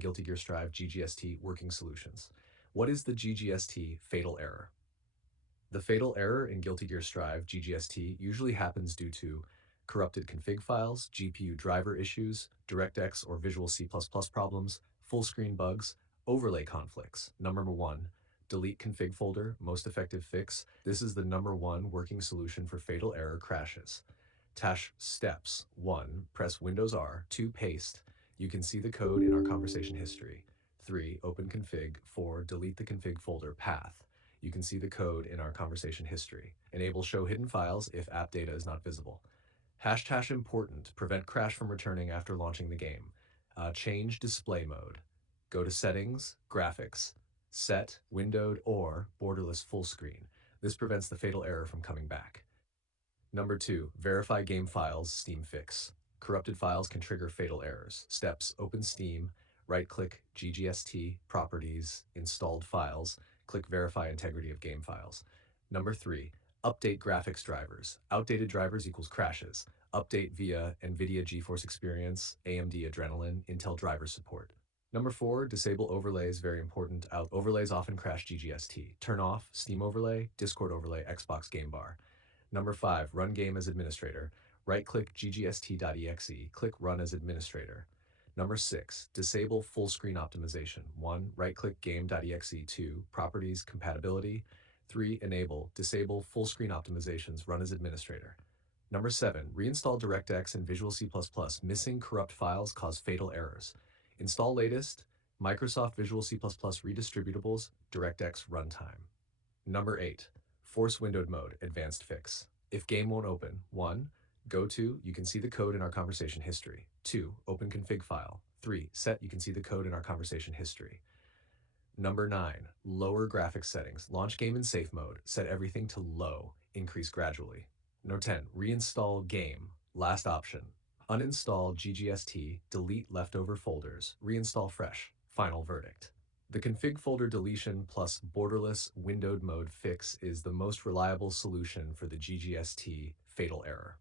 Guilty Gear Strive GGST working solutions. What is the GGST fatal error? The fatal error in Guilty Gear Strive GGST usually happens due to corrupted config files, GPU driver issues, DirectX or Visual C++ problems, full screen bugs, overlay conflicts. Number one, delete config folder, most effective fix. This is the number one working solution for fatal error crashes. Tash steps. 1. Press Windows R. 2. Paste. You can see the code in our conversation history. 3. Open config. 4. Delete the config folder path. You can see the code in our conversation history. Enable show hidden files if app data is not visible. Hash important. Prevent crash from returning after launching the game. Change display mode. Go to Settings, Graphics, Set, Windowed, or Borderless Full Screen. This prevents the fatal error from coming back. Number 2, verify game files, Steam fix. Corrupted files can trigger fatal errors. Steps, open Steam, right-click GGST, Properties, Installed Files, click Verify Integrity of Game Files. Number 3, update graphics drivers. Outdated drivers equals crashes. Update via NVIDIA GeForce Experience, AMD Adrenalin, Intel driver support. Number 4, disable overlays, very important. Overlays often crash GGST. Turn off Steam overlay, Discord overlay, Xbox Game Bar. Number 5, run game as administrator. Right-click ggst.exe, click Run as administrator. Number 6, disable full screen optimization. 1, right-click game.exe. 2, properties compatibility. 3, enable, disable full screen optimizations, run as administrator. Number 7, reinstall DirectX and Visual C++. Missing corrupt files cause fatal errors. Install latest, Microsoft Visual C++ redistributables, DirectX runtime. Number 8, force windowed mode, advanced fix. If game won't open, 1, go to, you can see the code in our conversation history. 2, open config file. 3, set, you can see the code in our conversation history. Number 9, lower graphics settings. Launch game in safe mode. Set everything to low. Increase gradually. Number 10, reinstall game. Last option. Uninstall GGST, delete leftover folders, reinstall fresh. Final verdict. The config folder deletion plus borderless windowed mode fix is the most reliable solution for the GGST fatal error.